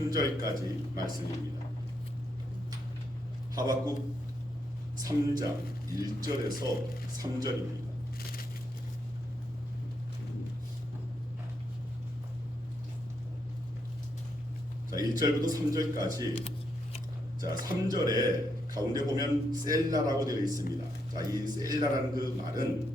3절까지 말씀입니다. 하박국 3장 1절에서 3절입니다. 자, 1절부터 3절까지. 자, 3절에 가운데 보면 셀라라고 되어 있습니다. 자, 이 셀라라는 그 말은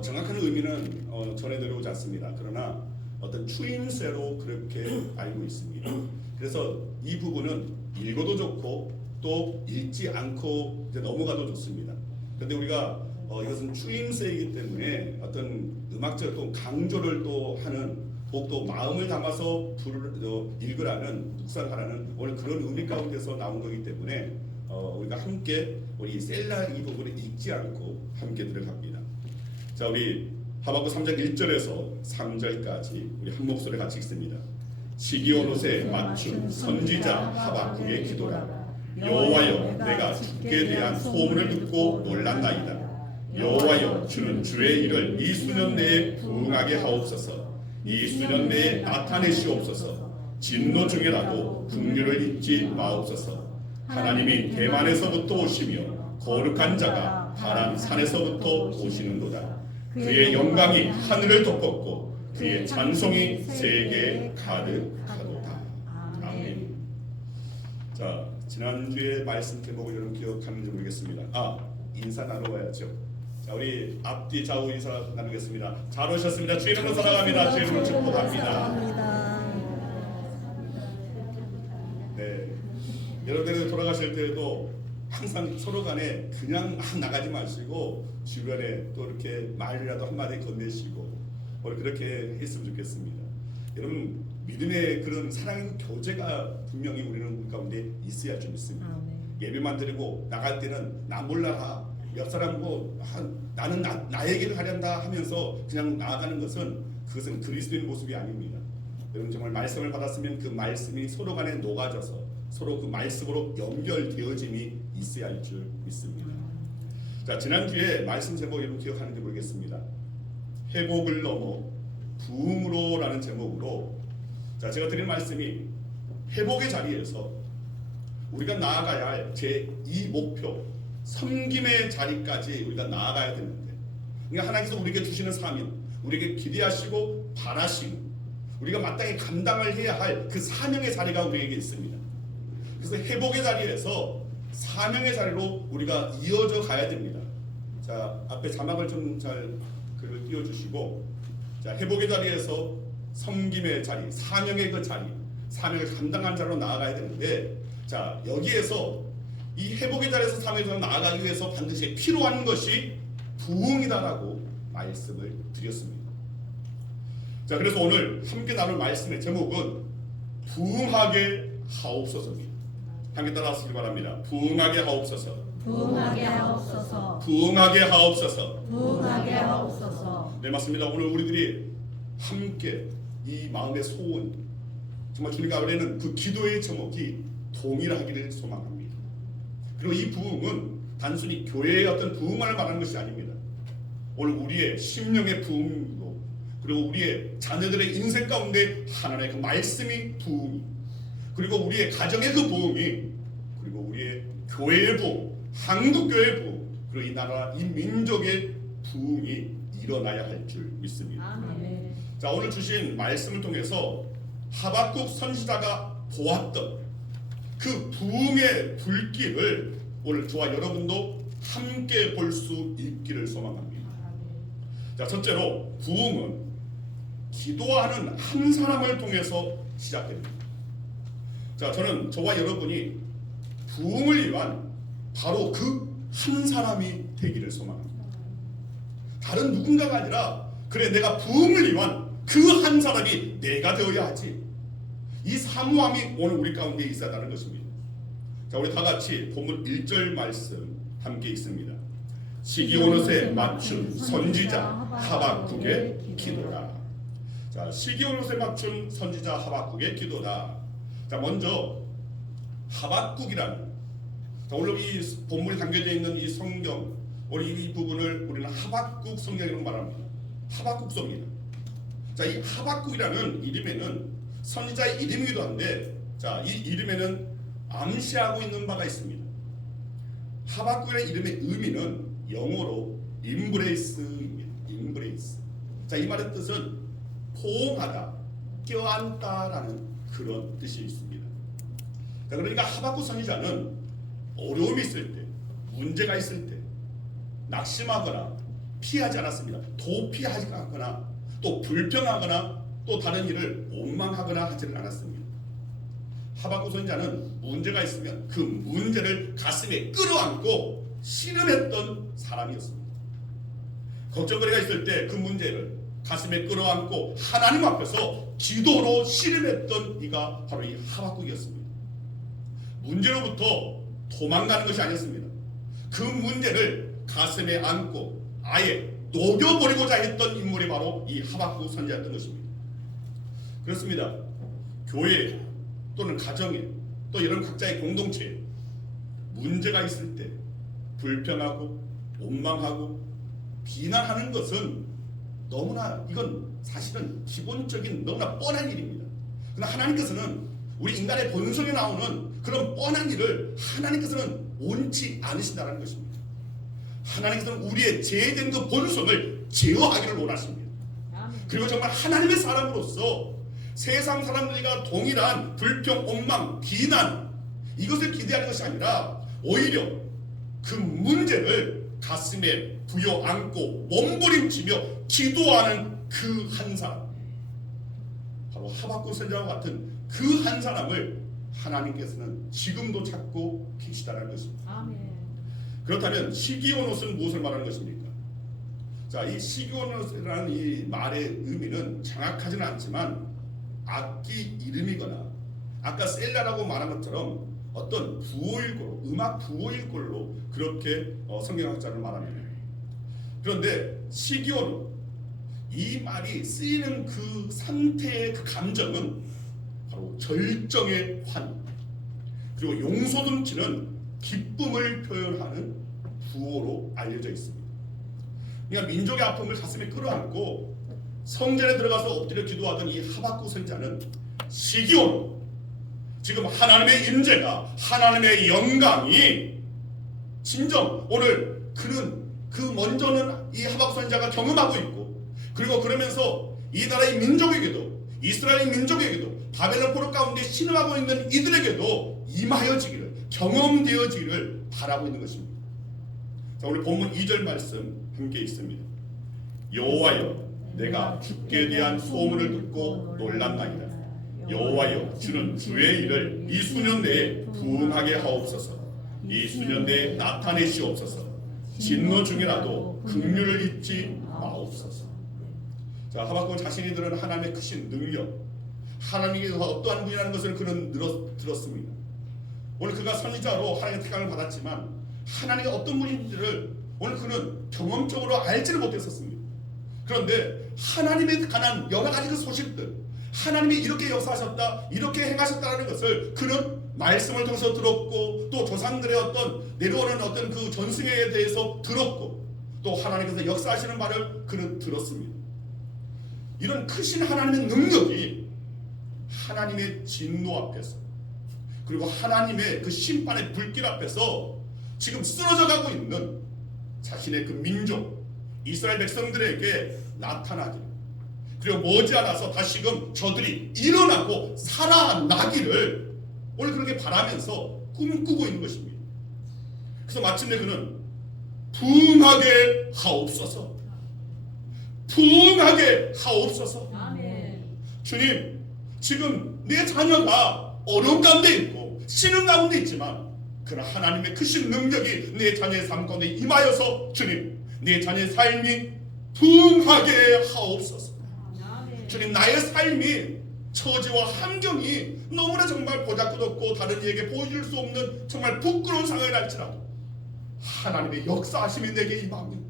정확한 의미는 전해 들어오지 않습니다. 그러나 어떤 추임새로 그렇게 알고 있습니다. 그래서 이 부분은 읽어도 좋고 또 읽지 않고 이제 넘어가도 좋습니다. 그런데 우리가 이것은 추임새이기 때문에 어떤 음악적 또 강조를 또 하는 또 마음을 담아서 읽으라는 묵상하라는 오늘 그런 의미 가운데서 나온 거기 때문에 우리가 함께 우리 셀라 이 부분을 읽지 않고 함께 들어갑니다. 자, 우리 하박국 3장 1절에서 3절까지 우리 한 목소리 같이 읽습니다. 시기온 옷에 맞춘 선지자 하박국의 기도라. 여호와여, 내가 주께 대한 소문을 듣고 놀랐나이다. 여호와여, 주는 주의 일을 이 수년 내에 부응하게 하옵소서. 이 수년 내에 나타내시옵소서. 진노 중에라도 긍휼을 잊지 마옵소서. 하나님이 대만에서부터 오시며 거룩한 자가 바람 산에서부터 오시는도다. 그의 영광이 하늘을 덮었고 그의 찬송이 세계에 가득하도다. 아멘. 자, 지난주에 말씀 제목을 여러분 기억하는지 모르겠습니다. 인사 나눠봐야죠. 자, 우리 앞뒤 좌우 인사 나누겠습니다. 잘 오셨습니다. 주의 이름으로 사랑합니다. 주의 이름으로 축복합니다. 네, 여러분들 돌아가실 때에도 항상 서로 간에 그냥 막 나가지 마시고 주변에 또 이렇게 말이라도 한마디 건네시고 오늘 그렇게 했으면 좋겠습니다. 여러분, 믿음의 그런 사랑의 교제가 분명히 우리는 가운데 있어야 좀 있습니다. 예배만 드리고 나갈 때는 나 몰라, 옆 사람 나는 나 얘기를 하련다 하면서 그냥 나아가는 그것은 그리스도인 모습이 아닙니다. 여러분, 정말 말씀을 받았으면 그 말씀이 서로 간에 녹아져서 서로 그 말씀으로 연결되어짐이 있어야 할 줄 믿습니다. 자, 지난주에 말씀 제목 여러분 기억하는지 모르겠습니다. 회복을 넘어 부흥으로 라는 제목으로, 자, 제가 드린 말씀이 회복의 자리에서 우리가 나아가야 할 제2 목표 섬김의 자리까지 우리가 나아가야 되는데, 그러니까 하나님께서 우리에게 주시는 사명, 우리에게 기대하시고 바라시고 우리가 마땅히 감당을 해야 할 그 사명의 자리가 우리에게 있습니다. 그래서 회복의 자리에서 사명의 자리로 우리가 이어져 가야 됩니다. 자, 앞에 자막을 좀 잘 글을 띄워주시고, 자, 회복의 자리에서 섬김의 자리, 사명의 그 자리, 사명을 감당한 자리로 나아가야 되는데, 자, 여기에서 이 회복의 자리에서 사명의 자리로 나아가기 위해서 반드시 필요한 것이 부흥이다라고 말씀을 드렸습니다. 자, 그래서 오늘 함께 나눌 말씀의 제목은 부흥하게 하옵소서입니다. 함께 따라하시기 바랍니다. 부흥하게 하옵소서. 부흥하게 하옵소서. 부흥하게 하옵소서. 부흥하게 하옵소서. 네, 맞습니다. 오늘 우리들이 함께 이 마음의 소원, 정말 주님 가운데는 그 기도의 제목이 동일하기를 소망합니다. 그리고 이 부흥은 단순히 교회의 어떤 부흥만을 말하는 것이 아닙니다. 오늘 우리의 심령의 부흥이고, 그리고 우리의 자녀들의 인생 가운데 하나님의 그 말씀이 부흥이, 그리고 우리의 가정의 그 부흥이, 그리고 우리의 교회의 부흥, 한국교회의 부흥, 그리고 이 나라, 이 민족의 부흥이 일어나야 할 줄 믿습니다. 아멘. 자, 오늘 주신 말씀을 통해서 하박국 선지자가 보았던 그 부흥의 불길을 오늘 저와 여러분도 함께 볼 수 있기를 소망합니다. 자, 첫째로 부흥은 기도하는 한 사람을 통해서 시작됩니다. 자, 저는 저와 여러분이 부흥을 위한 바로 그 한 사람이 되기를 소망합니다. 다른 누군가가 아니라, 그래, 내가 부흥을 위한 그 한 사람이 내가 되어야 하지. 이 사모함이 오늘 우리 가운데 있어야하는 것입니다. 자, 우리 다 같이 본문 1절 말씀 함께 읽습니다. 시기온 옷에 맞춘 선지자 하박국의 기도라. 자, 시기온 옷에 맞춘 선지자 하박국의 기도다. 자, 먼저 하박국이라는, 자, 오늘 이 본문에 담겨져 있는 이 성경, 우리 이 부분을 우리는 하박국 성경이라고 말합니다. 하박국서입니다. 자, 이 하박국이라는 이름에는 선지자의 이름이기도 한데, 자, 이 이름에는 암시하고 있는 바가 있습니다. 하박국의 이름의 의미는 영어로 임브레이스입니다. 임브레이스. 자, 이 말의 뜻은 포옹하다, 껴안다라는 그런 뜻이 있습니다. 자, 그러니까 하박국 선지자는 어려움이 있을 때, 문제가 있을 때 낙심하거나 피하지 않았습니다. 도피하지 않거나 또 불평하거나 또 다른 일을 원망하거나 하지는 않았습니다. 하박국 선지자는 문제가 있으면 그 문제를 가슴에 끌어안고 씨름했던 사람이었습니다. 걱정거리가 있을 때 그 문제를 가슴에 끌어안고 하나님 앞에서 기도로 씨름했던 이가 바로 이 하박국이었습니다. 문제로부터 도망가는 것이 아니었습니다. 그 문제를 가슴에 안고 아예 녹여버리고자 했던 인물이 바로 이 하박국 선지자였던 것입니다. 그렇습니다. 교회 또는 가정에 또 이런 각자의 공동체에 문제가 있을 때 불평하고 원망하고 비난하는 것은 너무나 이건 사실은 기본적인 너무나 뻔한 일입니다. 그러나 하나님께서는 우리 인간의 본성에 나오는 그런 뻔한 일을 하나님께서는 원치 않으신다는 것입니다. 하나님께서는 우리의 죄된 그 본성을 제어하기를 원하십니다. 그리고 정말 하나님의 사람으로서 세상 사람들과 동일한 불평, 원망, 비난 이것을 기대하는 것이 아니라 오히려 그 문제를 가슴에 부여안고 몸부림치며 기도하는 그 한 사람, 바로 하박국 선지자와 같은 그 한 사람을 하나님께서는 지금도 찾고 계시다는 것입니다. 아멘. 그렇다면 시기온옷은 무엇을 말하는 것입니까? 자, 이 시기온옷이라는 이 말의 의미는 정확하지는 않지만 악기 이름이거나 아까 셀라라고 말한 것처럼 어떤 부호일꼴, 음악 부호일꼴로 그렇게 성경학자를 말합니다. 그런데 시기온, 이 말이 쓰이는 그 상태의 그 감정은 바로 절정의 환희, 그리고 용서둠치는 기쁨을 표현하는 부호로 알려져 있습니다. 그러니까 민족의 아픔을 가슴에 끌어안고 성전에 들어가서 엎드려 기도하던 이 하박국 선지자는 시기온, 지금 하나님의 임재가, 하나님의 영광이 진정 오늘 그는 그 먼저는 이 하박국 선지자가 경험하고 있고, 그리고 그러면서 이 나라의 민족에게도, 이스라엘 민족에게도, 바벨론 포로 가운데 신음하고 있는 이들에게도 임하여지기를, 경험되어지기를 바라고 있는 것입니다. 자, 오늘 본문 2절 말씀 함께 있습니다. 여호와여, 내가 주께 대한 소문을 듣고 놀랐나이다. 여호와여, 주는 주의 일을 이 수년 내에 부응하게 하옵소서. 이 수년 내에 나타내시옵소서. 진노 중이라도 긍휼을 잊지 마옵소서. 자, 하박국 자신이 들은 하나님의 크신 능력, 하나님께서 어떠한 분이라는 것을 그는 들었습니다. 오늘 그가 선지자로 하나님의 택함을 받았지만 하나님이 어떤 분인지를 오늘 그는 경험적으로 알지를 못했었습니다. 그런데 하나님에 관한 여러 가지 그 소식들, 하나님이 이렇게 역사하셨다, 이렇게 행하셨다는 것을 그는 말씀을 통해서 들었고, 또 조상들의 어떤 내려오는 어떤 그 전승에 대해서 들었고, 또 하나님께서 역사하시는 말을 그는 들었습니다. 이런 크신 하나님의 능력이 하나님의 진노 앞에서, 그리고 하나님의 그 심판의 불길 앞에서 지금 쓰러져 가고 있는 자신의 그 민족 이스라엘 백성들에게 나타나기를, 그리고 머지않아서 다시금 저들이 일어나고 살아나기를 오늘 그렇게 바라면서 꿈꾸고 있는 것입니다. 그래서 마침내 그는 부응하게 하옵소서, 부응하게 하옵소서. 아멘. 주님, 지금 내 자녀가 어려운 가운데 있고 신음 가운데 있지만 그러나 하나님의 크신 능력이 내 자녀의 삶 가운데 임하여서 주님, 내 자녀의 삶이 부응하게 하옵소서. 아멘. 주님, 나의 삶이 처지와 환경이 너무나 정말 보잘것없고 다른 이에게 보여줄 수 없는 정말 부끄러운 상황이랄지라도 하나님의 역사하심이 내게 임하면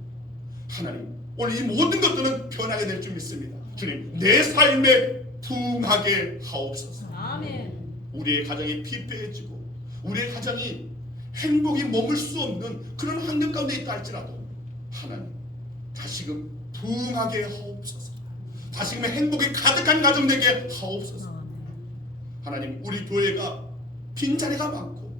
하나님, 오늘 이 모든 것들은 변하게 될 줄 믿습니다. 주님, 내 삶에 부응하게 하옵소서. 아멘. 우리의 가정이 피폐해지고 우리의 가정이 행복이 머물 수 없는 그런 환경 가운데 있다 할지라도 하나님, 다시금 부응하게 하옵소서. 다시금 행복이 가득한 가정 되게 하옵소서. 하나님, 우리 교회가 빈자리가 많고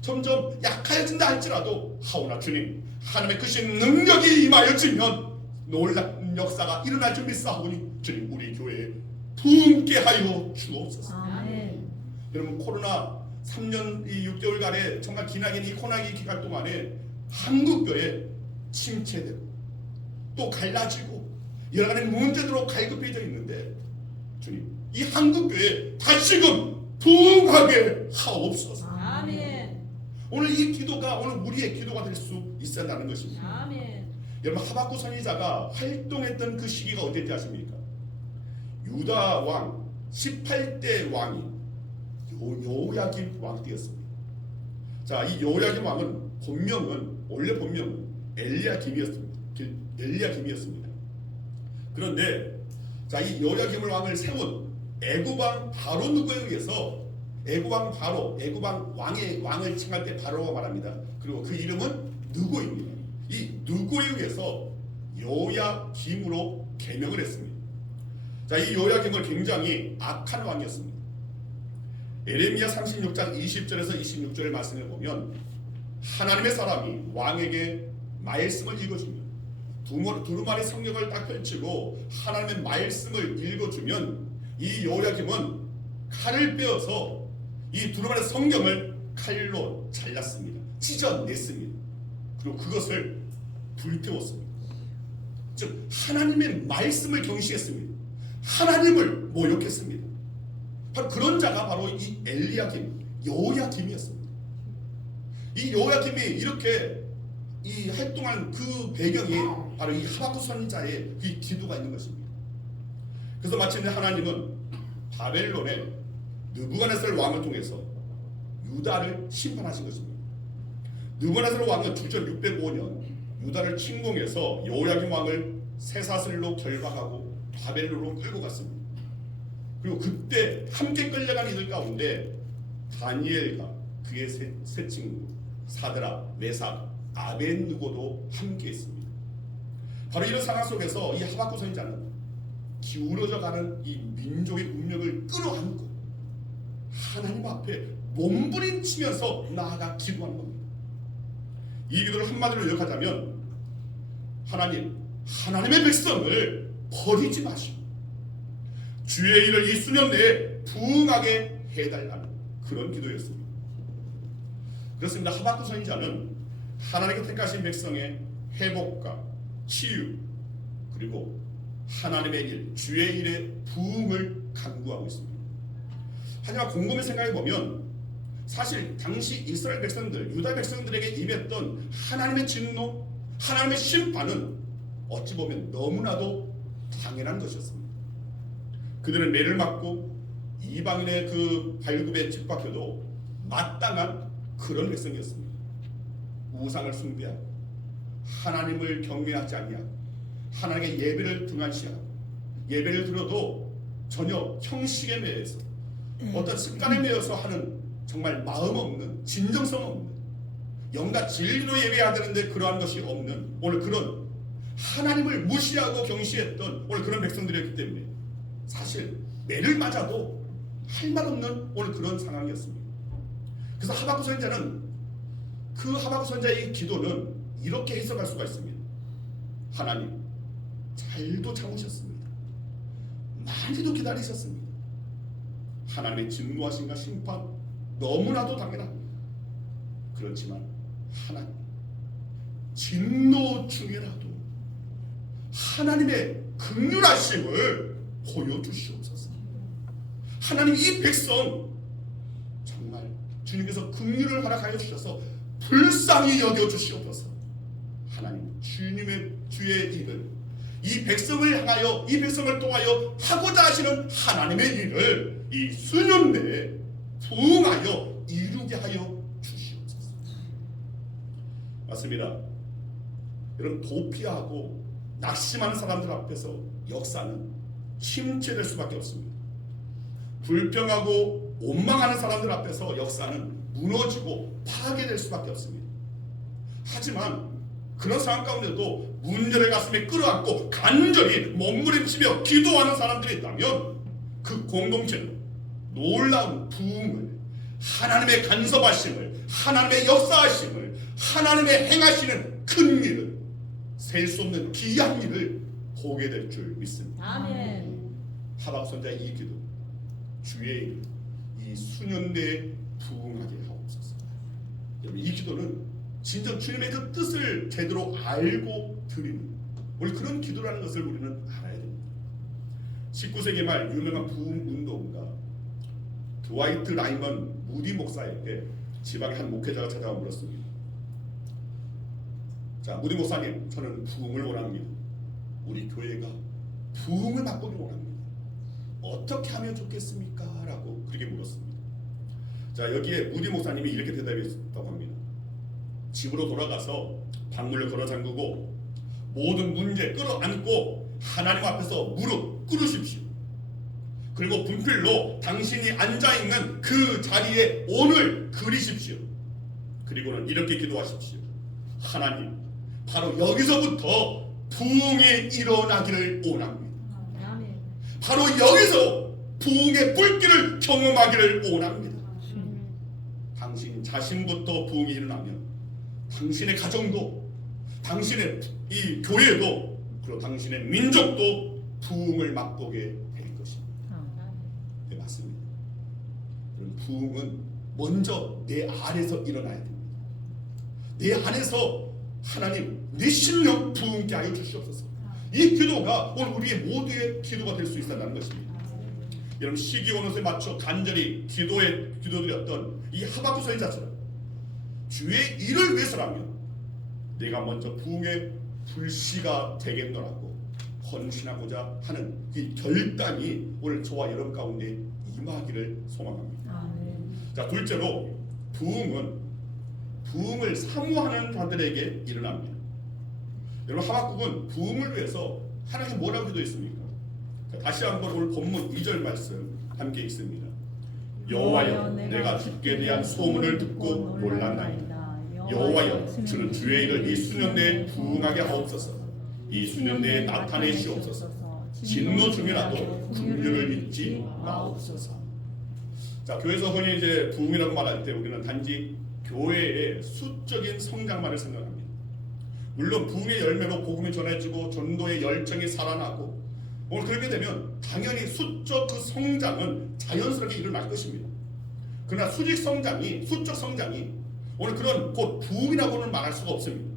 점점 약해진다 할지라도 하오나 주님, 하나님의 크신 능력이 임하여지면 놀라운 역사가 일어날 줄 믿사오니 주님, 우리 교회에 부흥케 하여 주옵소서. 아멘. 여러분, 코로나 3년 6개월간의 정말 기나긴 이 코로나 기간 동안에 한국교회 침체되고 또 갈라지고 여러 가지 문제들로 갈급해져 있는데 주님, 이 한국교회 다시금 부흥하게 하옵소서. 아멘. 오늘 이 기도가 오늘 우리의 기도가 될 수 있어야 한다는 것입니다. 아멘. 여러분, 하박국 선지자가 활동했던 그 시기가 언제인지 아십니까? 유다 왕 18대 왕이 여호야김 왕때였습니다. 자, 이 여호야김 왕은 원래 본명은 엘리야김이었습니다. 그런데 자, 이 여호야김 왕을 세운 애굽 왕 바로 누구에 의해서 애굽 왕 왕을 칭할 때 바로가 말합니다. 그리고 그 이름은 느고입니다. 이 느고에 의해서 여호야김으로 개명을 했습니다. 자, 이 여호야김은 굉장히 악한 왕이었습니다. 에레미야 36장 20절에서 26절의 말씀을 보면 하나님의 사람이 왕에게 말씀을 읽어주면 두루마리 성경을 딱 펼치고 하나님의 말씀을 읽어주면 이 여호야김은 칼을 빼어서 이 두루마리 성경을 칼로 잘랐습니다. 찢어냈습니다. 그리고 그것을 불태웠습니다. 즉 하나님의 말씀을 경시했습니다. 하나님을 모욕했습니다. 바로 그런 자가 바로 이 여호야김이었습니다. 이 여호야김이 이렇게 이 활동한 그 배경이 바로 이 하박국 선지자의 그 기도가 있는 것입니다. 그래서 마침내 하나님은 바벨론의 느부갓네살 왕을 통해서 유다를 심판하신 것입니다. 느부갓네살 왕은 주전 605년 유다를 침공해서 여호야김 왕을 쇠사슬로 결박하고 바벨론으로 끌고 갔습니다. 그리고 그때 함께 끌려간 이들 가운데 다니엘과 그의 세 친구 사드락, 메삭, 아벤느고도 함께 있습니다. 바로 이런 상황 속에서 이 하박국 선지자는 기울어져가는 이 민족의 운명을 끌어안고 하나님 앞에 몸부림치면서 나아가 기도하는 겁니다. 이 기도를 한마디로 요약하자면 하나님의 백성을 버리지 마시고 주의 일을 이 수년 내에 부흥하게 해달라는 그런 기도였습니다. 그렇습니다. 하박국 선지자는 하나님께 택하신 백성의 회복과 치유 그리고 하나님의 일, 주의 일의 부흥을 간구하고 있습니다. 하지만 곰곰이 생각해 보면 사실 당시 이스라엘 백성들, 유다 백성들에게 임했던 하나님의 진노, 하나님의 심판은 어찌 보면 너무나도 당연한 것이었습니다. 그들은 매를 맞고 이방인의 그 발굽에 짓박혀도 마땅한 그런 백성이었습니다. 우상을 숭배하고 하나님을 경외하지 아니하고 하나님의 예배를 등한시하고 예배를 들어도 전혀 형식에 매여서 어떤 습관에 매여서 하는 정말 마음 없는 진정성 없는 영과 진리로 예배해야 되는데 그러한 것이 없는 오늘 그런 하나님을 무시하고 경시했던 오늘 그런 백성들이었기 때문에 사실 매를 맞아도 할 말 없는 오늘 그런 상황이었습니다. 그래서 하박국 선지자는 그 하박국 선지자의 기도는 이렇게 해석할 수가 있습니다. 하나님 잘도 참으셨습니다. 많이도 기다리셨습니다. 하나님의 진노하신가 심판 너무나도 당연합니다. 그렇지만 하나님 진노 중에라도 하나님의 긍휼하심을 보여주시옵소서. 하나님 이 백성 정말 주님께서 긍휼을 허락하여 주셔서 불쌍히 여겨주시옵소서. 하나님 주의 일을 이 백성을 향하여 이 백성을 통하여 하고자 하시는 하나님의 일을 이 수년 내에 부응하여 이루게 하여 주시옵소서. 맞습니다. 여러분 도피하고 낙심하는 사람들 앞에서 역사는 침체될 수밖에 없습니다. 불평하고 원망하는 사람들 앞에서 역사는 무너지고 파괴될 수밖에 없습니다. 하지만 그런 상황 가운데도 문제를 가슴에 끌어안고 간절히 몸부림치며 기도하는 사람들이 있다면 그 공동체는 놀라운 부흥을, 하나님의 간섭하심을, 하나님의 역사하심을, 하나님의 행하시는 큰 일을, 셀 수 없는 귀한 일을 보게 될 줄 믿습니다. 아멘. 하박국 선지자의 이 기도, 주의 이 수년 내에 부흥하게 하옵소서. 여러분, 이 기도는 진정 주님의 그 뜻을 제대로 알고 드리는 우리 그런 기도라는 것을 우리는 알아야 됩니다. 19세기 말 유명한 부흥 운동가 드와이트 라이먼 무디 목사에게 지방의 한 목회자가 찾아와 물었습니다. 자, 무디 목사님, 저는 부흥을 원합니다. 우리 교회가 부흥을 맛보기 원합니다. 어떻게 하면 좋겠습니까? 라고 그렇게 물었습니다. 자, 여기에 무디 목사님이 이렇게 대답했다고 합니다. 집으로 돌아가서 방문을 걸어 잠그고 모든 문제 끌어안고 하나님 앞에서 무릎 꿇으십시오. 그리고 분필로 당신이 앉아있는 그 자리에 온을 그리십시오. 그리고는 이렇게 기도하십시오. 하나님, 바로 여기서부터 부흥이 일어나기를 원합니다. 아멘. 바로 여기서 부흥의 불길을 경험하기를 원합니다. 당신 자신부터 부흥이 일어나면 당신의 가정도, 당신의 이 교회도, 그리고 당신의 민족도 부흥을 맛보게 될 것입니다. 네, 맞습니다. 부흥은 먼저 내 안에서 일어나야 됩니다. 내 안에서 하나님, 내 심령 부흥케 하여 주시옵소서. 이 기도가 오늘 우리의 모두의 기도가 될 수 있다는 것입니다. 여러분, 시기 오는 것에 맞춰 간절히 기도드렸던 이 하박국 선지자처럼 주의 일을 위해서라면 내가 먼저 부흥의 불씨가 되겠노라고 헌신하고자 하는 이 결단이 오늘 저와 여러분 가운데 임하기를 소망합니다. 아멘. 자, 둘째로 부흥을 사모하는 자들에게 일어납니다. 여러분, 하박국은 부흥을 위해서 하나님 뭐라고 기도했습니까? 자, 다시 한번 오늘 본문 2절 말씀 함께 읽습니다. 여호와여, 내가 주께 대한 소문을 듣고 놀랐나이다. 여호와여, 주는 주의 일을 이 수년 내에 부흥하게 하옵소서. 이 수년 내에 나타내시옵소서. 진노 중이라도 긍휼을 잊지 마옵소서. 자, 교회에서 흔히 이제 부흥이라고 말할 때 우리는 단지 교회의 수적인 성장만을 생각합니다. 물론 부흥의 열매로 복음이 전해지고 전도의 열정이 살아나고 오늘 그렇게 되면 당연히 수적 그 성장은 자연스럽게 일어날 것입니다. 그러나 수적 성장이 오늘 그런 곧 부흥이라고는 말할 수가 없습니다.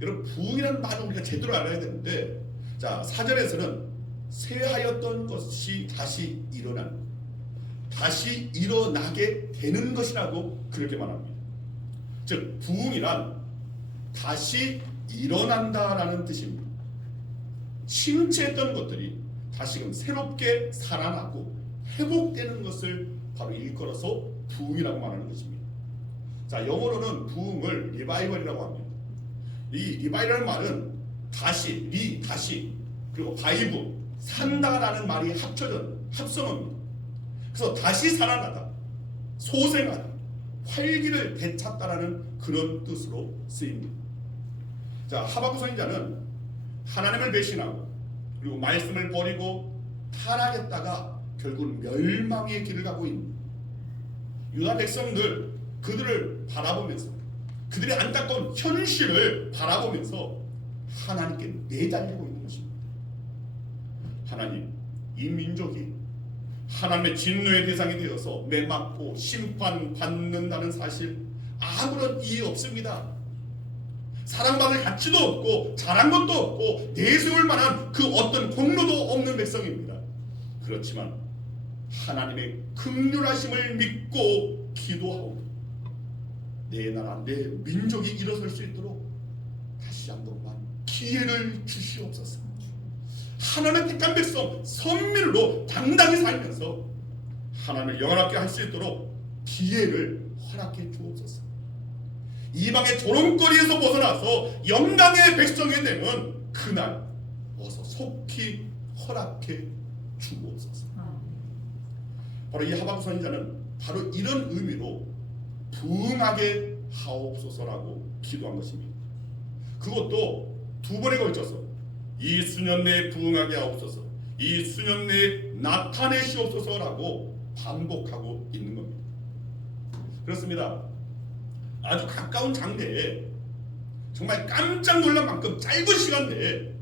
여러분, 부흥이라는 말을 우리가 제대로 알아야 되는데, 자, 사절에서는 쇠하였던 것이 다시 일어나게 되는 것이라고 그렇게 말합니다. 즉, 부흥이란 다시 일어난다라는 뜻입니다. 침체했던 것들이 다시금 새롭게 살아나고 회복되는 것을 바로 일컬어서 부흥이라고 말하는 것입니다. 자, 영어로는 부흥을 리바이벌이라고 합니다. 이 리바이벌이라는 말은 다시 그리고 바이브 산다라는 말이 합성어입니다. 그래서 다시 살아나다, 소생하다, 활기를 되찾다라는 그런 뜻으로 쓰입니다. 자, 하박국 선지자는 하나님을 배신하고 그리고 말씀을 버리고 타락했다가 결국 멸망의 길을 가고 있는 유다 백성들, 그들을 바라보면서 그들의 안타까운 현실을 바라보면서 하나님께 매달리고 있는 것입니다. 하나님, 이 민족이 하나님의 진노의 대상이 되어서 매맞고 심판받는다는 사실 아무런 이유 없습니다. 사랑받을 가치도 없고 잘한 것도 없고 내세울 만한 그 어떤 공로도 없는 백성입니다. 그렇지만 하나님의 긍휼하심을 믿고 기도하오. 내 나라, 내 민족이 일어설 수 있도록 다시 한 번만 기회를 주시옵소서. 하나님의 택한 백성 선민으로 당당히 살면서 하나님을 영원하게 할 수 있도록 기회를 허락해 주옵소서. 이방의 조롱거리에서 벗어나서 영광의 백성이 되는 그날 어서 속히 허락해 주옵소서. 바로 이 하박국 선지자는 바로 이런 의미로 부흥하게 하옵소서라고 기도한 것입니다. 그것도 두 번에 걸쳐서 이 수년 내에 부흥하게 하옵소서, 이 수년 내에 나타내시옵소서라고 반복하고 있는 겁니다. 그렇습니다. 아주 가까운 장래에 정말 깜짝 놀랄 만큼 짧은 시간 내에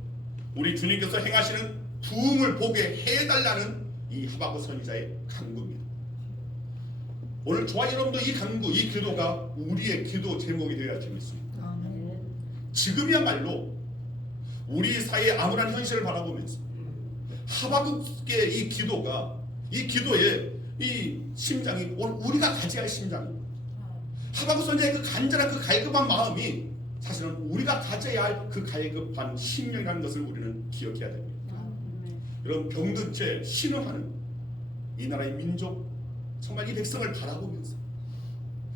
우리 주님께서 행하시는 부흥을 보게 해달라는 이 하박국 선지자의 간구입니다. 오늘 저와 여러분도 이 간구, 이 기도가 우리의 기도 제목이 되어야 재밌습니다. 아멘. 지금이야말로 우리 사회의 암울한 현실을 바라보면서 하박국의 이 기도가, 이 기도의 이 심장이 오늘 우리가 가져야 할 심장입니다. 하박국 선지자의 그 간절한 그 갈급한 마음이 사실은 우리가 가져야 할 그 갈급한 심령이라는 것을 우리는 기억해야 됩니다. 여러분, 병든 채 신음하는 이 나라의 민족, 정말 이 백성을 바라보면서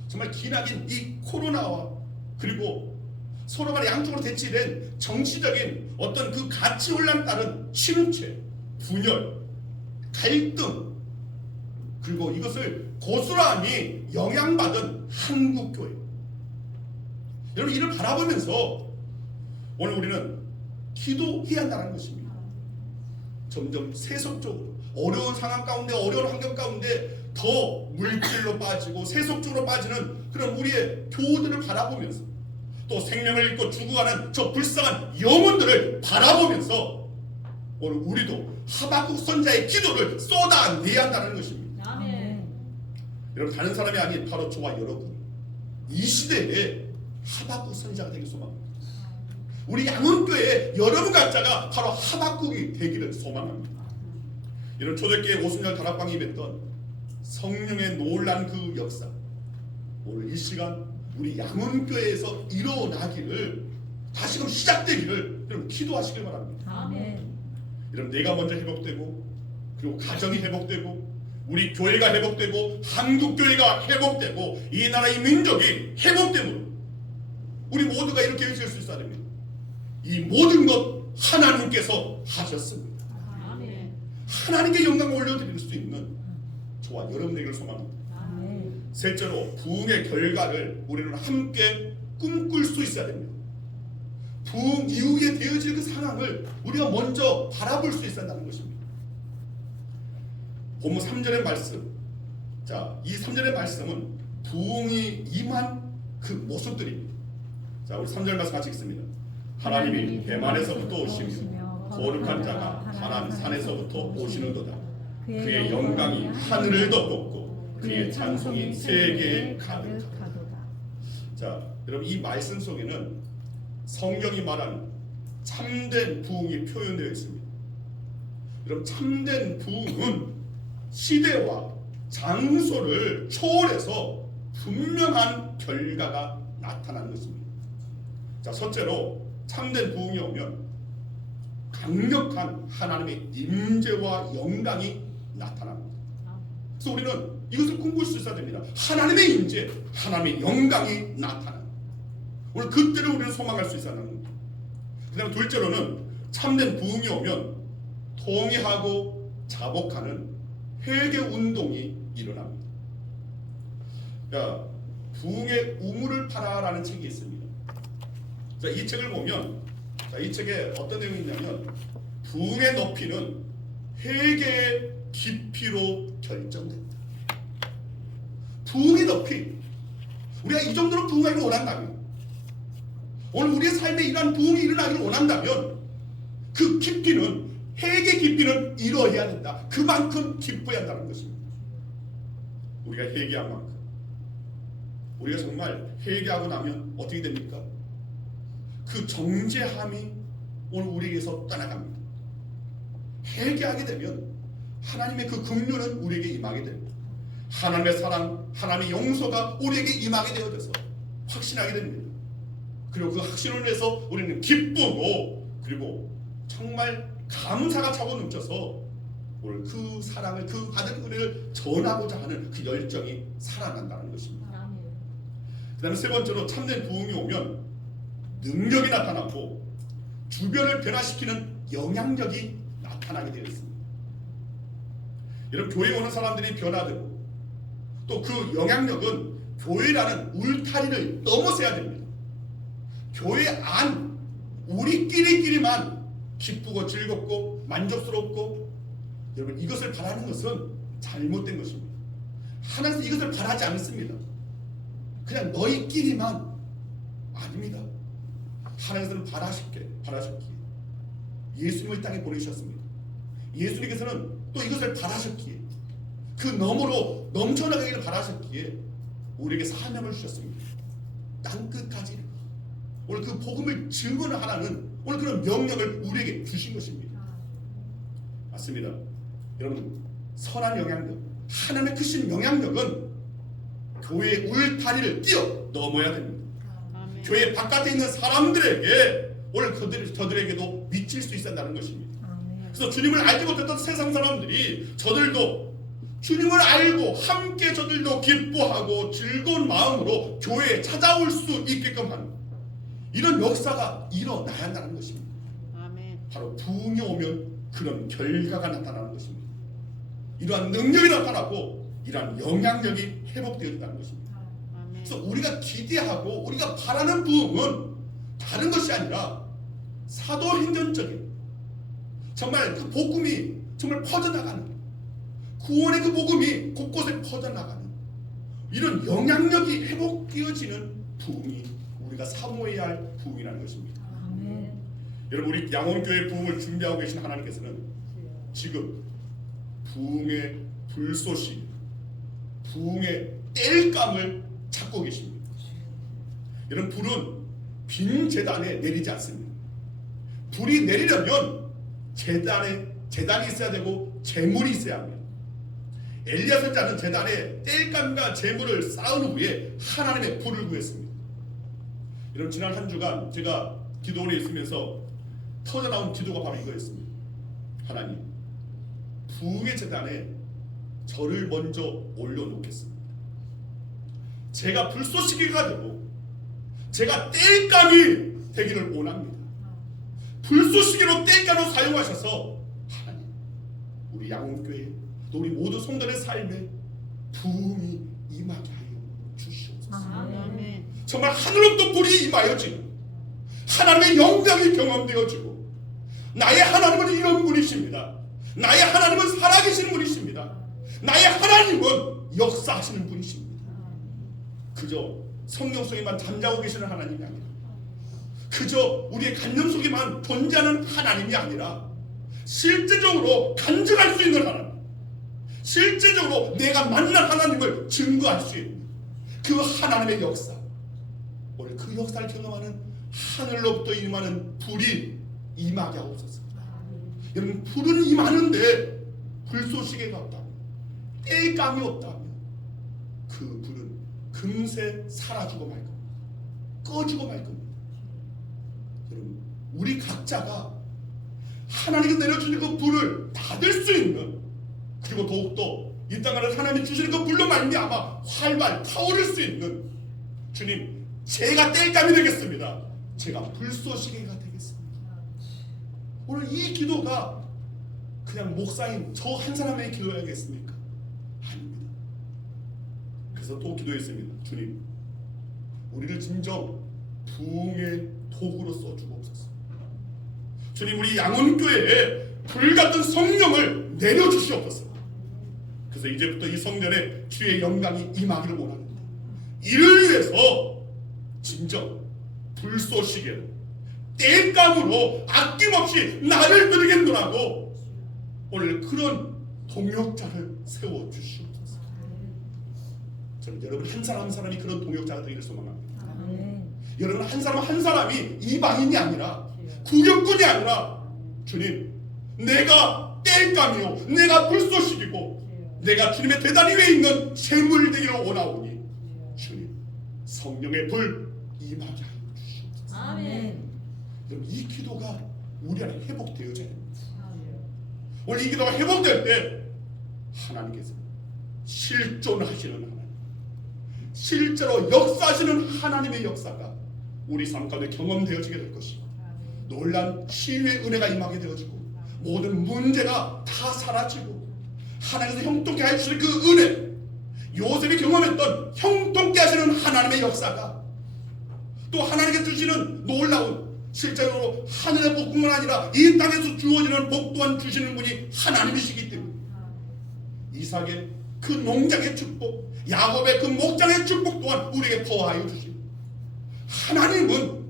정말 기나긴 이 코로나와 그리고 서로 간에 양쪽으로 대치된 정치적인 어떤 그 가치 혼란 따른 침체, 분열, 갈등, 그리고 이것을 고스란히 영향받은 한국교회, 여러분, 이를 바라보면서 오늘 우리는 기도해야 한다는 것입니다. 점점 세속적으로 어려운 상황 가운데, 어려운 환경 가운데 더 물질로 빠지고 세속적으로 빠지는 그런 우리의 교우들을 바라보면서 또 생명을 잃고 죽어가는 저 불쌍한 영혼들을 바라보면서 오늘 우리도 하박국 선지자의 기도를 쏟아내야 한다는 것입니다. 아멘. 여러분, 다른 사람이 아닌 바로 저와 여러분, 이 시대에 하박국 선지자가 되길 소망합니다. 우리 양원교회 여러분 각자가 바로 하박국이 되기를 소망합니다. 이런 초대교회 50년 다락방이 맺던 성령의 놀란 그 역사, 오늘 이 시간 우리 양원교회에서 일어나기를, 다시금 시작되기를 여러분 기도하시길 바랍니다. 아멘. 여러분, 내가 먼저 회복되고, 그리고 가정이 회복되고, 우리 교회가 회복되고, 한국교회가 회복되고, 이 나라의 민족이 회복됨으로 우리 모두가 이렇게 외칠 수 있어야 됩니다. 이 모든 것 하나님께서 하셨습니다. 아멘. 하나님께 영광을 올려드릴 수 있는 저와 여러분에게 소망합니다. 아멘. 셋째로, 부흥의 결과를 우리는 함께 꿈꿀 수 있어야 됩니다. 부흥 이후에 되어질 그 상황을 우리가 먼저 바라볼 수 있어야 한다는 것입니다. 본문 3절의 말씀, 자, 이 3절의 말씀은 부흥이 임한 그 모습들입니다. 자, 우리 3절 말씀 같이 읽습니다. 하나님이 대만에서부터 오시며 거룩한 자가 가나안 산에서부터 오시는도다. 그의 영광이 하늘을 덮었고 그의 찬송이 세계에 가득하도다. 자, 여러분, 이 말씀 속에는 성경이 말하는 참된 부흥이 표현되어 있습니다. 여러분, 참된 부흥은 시대와 장소를 초월해서 분명한 결과가 나타나는 것입니다. 자, 첫째로, 참된 부흥이 오면 강력한 하나님의 임재와 영광이 나타납니다. 그래서 우리는 이것을 꿈꿀 수 있어야 됩니다. 하나님의 임재, 하나님의 영광이 나타나는, 오늘 그때를 우리는 소망할 수 있어야 하는 겁니다. 그 다음에 둘째로는 참된 부흥이 오면 통회하고 자복하는 회개 운동이 일어납니다. 자, 부흥의 우물을 파라라는 책이 있습니다. 자, 이 책을 보면, 자, 이 책에 어떤 내용이 있냐면 부흥의 높이는 회개의 깊이로 결정된다. 부흥의 높이, 우리가 이 정도로 부흥하기를 원한다면, 오늘 우리의 삶에 이러한 부흥이 일어나기를 원한다면 그 깊이는, 회개 깊이는 이루어야 된다. 그만큼 기뻐야 한다는 것입니다. 우리가 회개한 만큼, 우리가 정말 회개하고 나면 어떻게 됩니까? 그 정죄함이 오늘 우리에게서 떠나갑니다. 회개하게 되면 하나님의 그 긍휼은 우리에게 임하게 됩니다. 하나님의 사랑, 하나님의 용서가 우리에게 임하게 되어져서 확신하게 됩니다. 그리고 그 확신을 위해서 우리는 기쁘고, 그리고 정말 감사가 차고 넘쳐서 오늘 그 사랑을, 그 받은 은혜를 전하고자 하는 그 열정이 살아난다는 것입니다. 그 다음에 세 번째로, 참된 부흥이 오면 능력이 나타나고 주변을 변화시키는 영향력이 나타나게 되어 있습니다. 여러분, 교회에 오는 사람들이 변화되고 또 그 영향력은 교회라는 울타리를 넘어서야 됩니다. 교회 안 우리끼리만 기쁘고 즐겁고 만족스럽고, 여러분, 이것을 바라는 것은 잘못된 것입니다. 하나님께서 이것을 바라지 않습니다. 그냥 너희끼리만 아닙니다. 하나님께서는 바라셨기에 예수님을 땅에 보내셨습니다. 예수님께서는 또 이것을 바라셨기에 그 너머로 넘쳐나가기를 바라셨기에 우리에게 사명을 주셨습니다. 땅끝까지 오늘 그 복음을 증언하라는 오늘 그런 명령을 우리에게 주신 것입니다. 맞습니다. 여러분, 선한 영향력, 하나님의 크신 영향력은 교회의 울타리를 뛰어 넘어야 됩니다. 아멘. 교회 바깥에 있는 사람들에게 오늘 저들에게도 미칠 수 있다는 것입니다. 그래서 주님을 알지 못했던 세상 사람들이 저들도 주님을 알고 함께 저들도 기뻐하고 즐거운 마음으로 교회에 찾아올 수 있게끔 하는 이런 역사가 일어나야 한다는 것입니다. 아멘. 바로 부흥이 오면 그런 결과가 나타나는 것입니다. 이러한 능력이 나타나고 이러한 영향력이 회복되어진다는 것입니다. 아멘. 그래서 우리가 기대하고 우리가 바라는 부흥은 다른 것이 아니라 사도행전적인 정말 그 복음이 정말 퍼져나가는 구원의 그 복음이 곳곳에 퍼져나가는 이런 영향력이 회복되어지는 부흥이 우리가 사모해야 할 부흥이라는 것입니다. 아멘. 여러분, 우리 양원교회 부흥을 준비하고 계신 하나님께서는 지금 부흥의 불쏘시, 부흥의 땔감을 찾고 계십니다. 여러분, 불은 빈 제단에 내리지 않습니다. 불이 내리려면 제단이 있어야 되고 제물이 있어야 합니다. 엘리야 선지자는 제단에 땔감과 제물을 쌓은 후에 하나님의 불을 구했습니다. 여러분, 지난 한 주간 제가 기도원에 있으면서 터져나온 기도가 바로 이거였습니다. 하나님, 부흥의 제단에 저를 먼저 올려놓겠습니다. 제가 불쏘시개가 되고 제가 땔감이 되기를 원합니다. 불쏘시개로 땔감으로 사용하셔서 하나님, 우리 양원교회 또 우리 모두 성도의 삶에 부흥이 임하게 하여 주시옵소서. 아멘. 정말 하늘로부터 불이 임하여지는 하나님의 영광이 경험되어지고 나의 하나님은 이런 분이십니다. 나의 하나님은 살아계시는 분이십니다. 나의 하나님은 역사하시는 분이십니다. 그저 성령 속에만 잠자고 계시는 하나님이 아니라 그저 우리의 간념 속에만 존재하는 하나님이 아니라 실제적으로 간증할 수 있는 하나님, 실제적으로 내가 만난 하나님을 증거할 수 있는 그 하나님의 역사, 오늘 그 역사를 경험하는 하늘로부터 임하는 불이 임하게 하옵소서. 여러분, 불은 임하는데 불쏘시개가 없다면, 땔감이 없다면 그 불은 금세 사라지고 말 겁니다. 꺼지고 말 겁니다. 여러분, 우리 각자가 하나님께 내려주는 그 불을 닫을 수 있는, 그리고 더욱더 이 땅을 하나님이 주시는 그 불로 말미암아 활발 타오를 수 있는, 주님, 제가 땔감이 되겠습니다. 제가 불쏘시개가 되겠습니다. 오늘 이 기도가 그냥 목사인 저 한 사람의 기도야겠습니까? 아닙니다. 그래서 또 기도했습니다. 주님, 우리를 진정 부흥의 도구로 써주옵소서. 주님, 우리 양원교회에 불같은 성령을 내려주시옵소서. 그래서 이제부터 이 성전에 주의 영광이 임하기를 원합니다. 이를 위해서 진정 불쏘시개로 땔감으로 아낌없이 나를 드리겠노라고 오늘 그런 동역자를 세워주시옵소서. 저는 여러분 한 사람 한 사람이 그런 동역자가 되기를 소망합니다. 여러분 한 사람 한 사람이 이방인이 아니라 구경꾼이 아니라, 주님, 내가 땔감이요 내가 불쏘시개고 내가 주님의 대단 위에 있는 샘물 되기를 원하오니 주님, 성령의 불 임하게 하여 주시옵소서. 아멘. 여러분, 이 기도가 우리 안에 회복되어져야 됩니다. 오늘 이 기도가 회복될 때 하나님께서 실존하시는 하나님, 실제로 역사하시는 하나님의 역사가 우리 삶 가운데 경험되어지게 될 것이고, 놀란 치유의 은혜가 임하게 되어지고, 모든 문제가 다 사라지고, 하나님께서 형통케 해주시는 그 은혜, 요셉이 경험했던 형통케 하시는 하나님의 역사가, 또 하나님께서 주시는 놀라운, 실제로 하늘의 복뿐만 아니라 이 땅에서 주어지는 복 또한 주시는 분이 하나님이시기 때문에 이삭의 그 농장의 축복, 야곱의 그 목장의 축복 또한 우리에게 더하여 주시고, 하나님은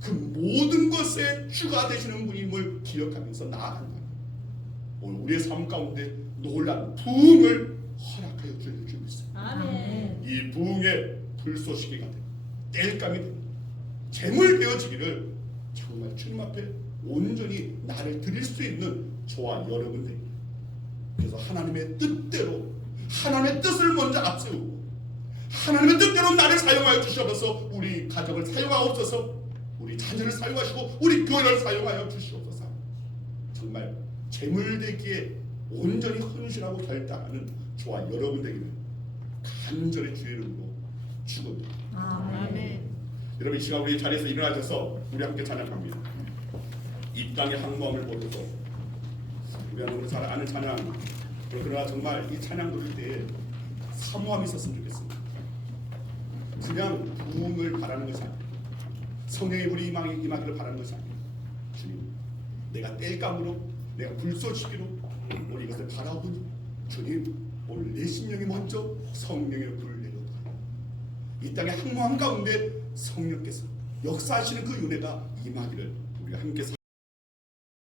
그 모든 것의 주가 되시는 분임을 기억하면서 나아간다. 오늘 우리의 삶 가운데 놀라운 부흥을 허락하여 주시고 있습니다. 아멘. 이 부흥의 불쏘시개가 되고 땔감이 되고 재물 되어지기를 정말 주님 앞에 온전히 나를 드릴 수 있는 저와 여러분들입니다. 그래서 하나님의 뜻대로, 하나님의 뜻을 먼저 앞세우고 하나님의 뜻대로 나를 사용하여 주시옵소서. 우리 가정을 사용하옵소서. 우리 자녀를 사용하시고 우리 교회를 사용하여 주시옵소서. 정말 재물되기에 온전히 헌신하고 결단하는 저와 여러분들에게 간절히 주의 이름으로 축원드립니다. 아멘. 여러분, 이 시간 우리 자리에서 일어나셔서 우리 함께 찬양합니다. 이 땅의 항모함을 보면서 우리가 너무 잘 아는 찬양, 그러나 정말 이 찬양 부를 때에 사모함이 있었으면 좋겠습니다. 그냥 부흥을 바라는 것이 아니라 성령의 불이 임하기를 바라는 것이 아니라 주님, 내가 땔감으로, 내가 불쏘시기로 오늘 이것을 바라보니 주님, 오늘 내 심령이 먼저 성령의 불을 내려다 이 땅의 항모함 가운데 성령께서 역사하시는 그 은혜가 임하기를 우리가 함께